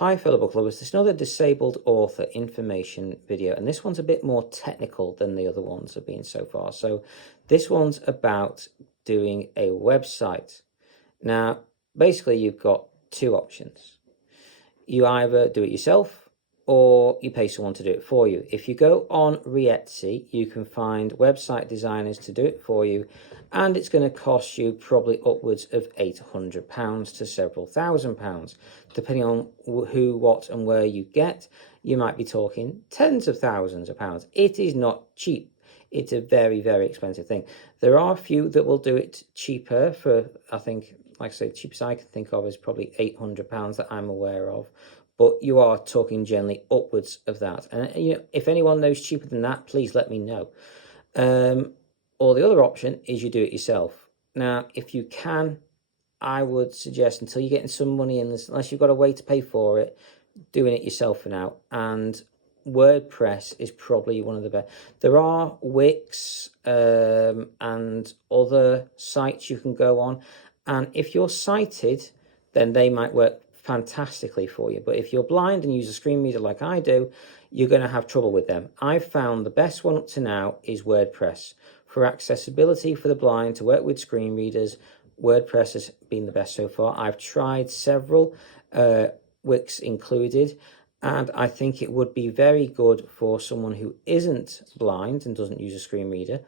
Hi fellow book lovers, this is another disabled author information video, and this one's a bit more technical than the other ones have been so far. So this one's about doing a website. Now, basically you've got two options. You either do it yourself or you pay someone to do it for you. If you go on Etsy, you can find website designers to do it for you, and it's going to cost you probably upwards of £800 to several £1,000s, depending on who, what, and where you get. You might be talking tens of thousands of pounds. It is not cheap. It's a very, very expensive thing. There are a few that will do it cheaper for, I think, like I say, the cheapest I can think of is probably £800 that I'm aware of. But you are talking generally upwards of that. And if anyone knows cheaper than that, please let me know. Or the other option is you do it yourself. Now, if you can, I would suggest until you're getting some money in this, unless you've got a way to pay for it, doing it yourself for now. And WordPress is probably one of the best. There are Wix and other sites you can go on. And if you're sighted, then they might work fantastically for you. But if you're blind and use a screen reader like I do, you're going to have trouble with them. I've found the best one up to now is WordPress. For accessibility for the blind to work with screen readers, WordPress has been the best so far. I've tried several, Wix included, and I think it would be very good for someone who isn't blind and doesn't use a screen reader.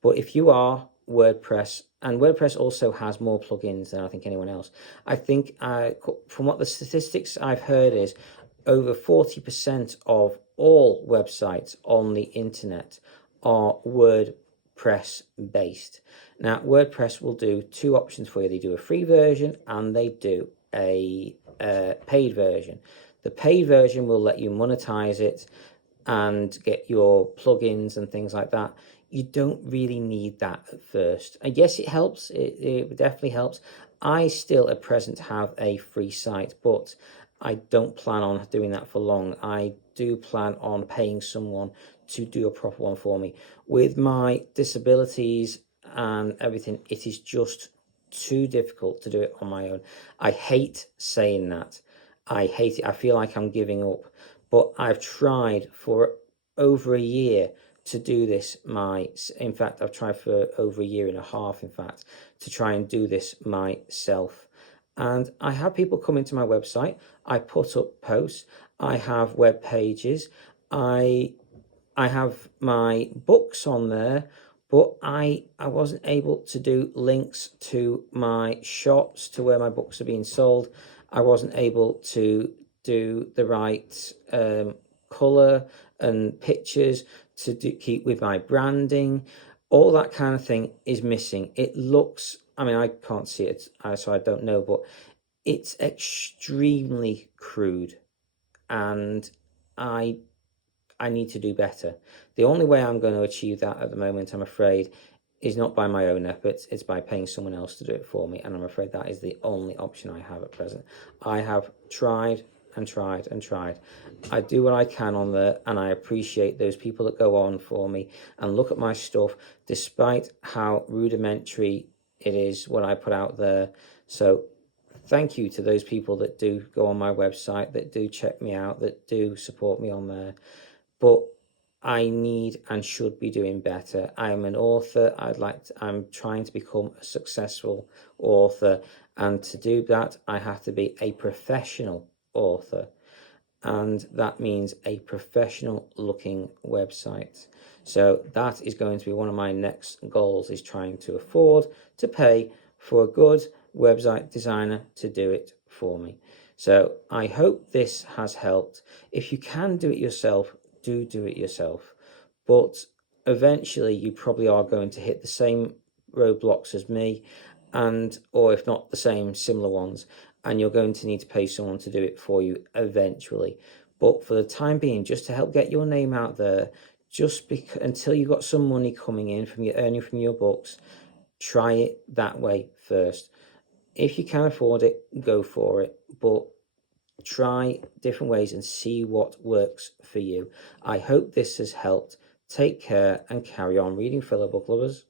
But if you are, WordPress, and WordPress also has more plugins than I think anyone else. I think from what the statistics I've heard is over 40% of all websites on the internet are WordPress based. Now, WordPress will do two options for you. They do a free version and they do a paid version. The paid version will let you monetize it and get your plugins and things like that. You don't really need that at first. And yes, it helps. It definitely helps. I still at present have a free site, but I don't plan on doing that for long. I do plan on paying someone to do a proper one for me. With my disabilities and everything, it is just too difficult to do it on my own. I hate saying that. I hate it. I feel like I'm giving up. But I've tried for over a year to do this in fact, I've tried for over a year and a half, in fact, to try and do this myself. And I have people come into my website. I put up posts. I have web pages. I have my books on there, but I wasn't able to do links to my shops to where my books are being sold. I wasn't able to do the right color and pictures to keep with my branding. All that kind of thing is missing. It looks, I mean, I can't see it, so I don't know, but it's extremely crude, and I need to do better. The only way I'm going to achieve that at the moment, I'm afraid, is not by my own efforts. It's by paying someone else to do it for me, and I'm afraid that is the only option I have at present. I have tried and tried and tried. I do what I can on there, and I appreciate those people that go on for me and look at my stuff, despite how rudimentary it is what I put out there. So thank you to those people that do go on my website, that do check me out, that do support me on there. But I need and should be doing better. I am an author. I'm trying to become a successful author, and to do that, I have to be a professional author, and that means a professional looking website. So that is going to be one of my next goals, is trying to afford to pay for a good website designer to do it for me. So I hope this has helped. If you can do it yourself, do it yourself, but eventually you probably are going to hit the same roadblocks as me, or if not the same, similar ones, and you're going to need to pay someone to do it for you eventually. But for the time being, just to help get your name out there, until you've got some money coming in from your earning from your books, try it that way first. If you can afford it, go for it, but try different ways and see what works for you. I hope this has helped. Take care and carry on reading, fellow book lovers.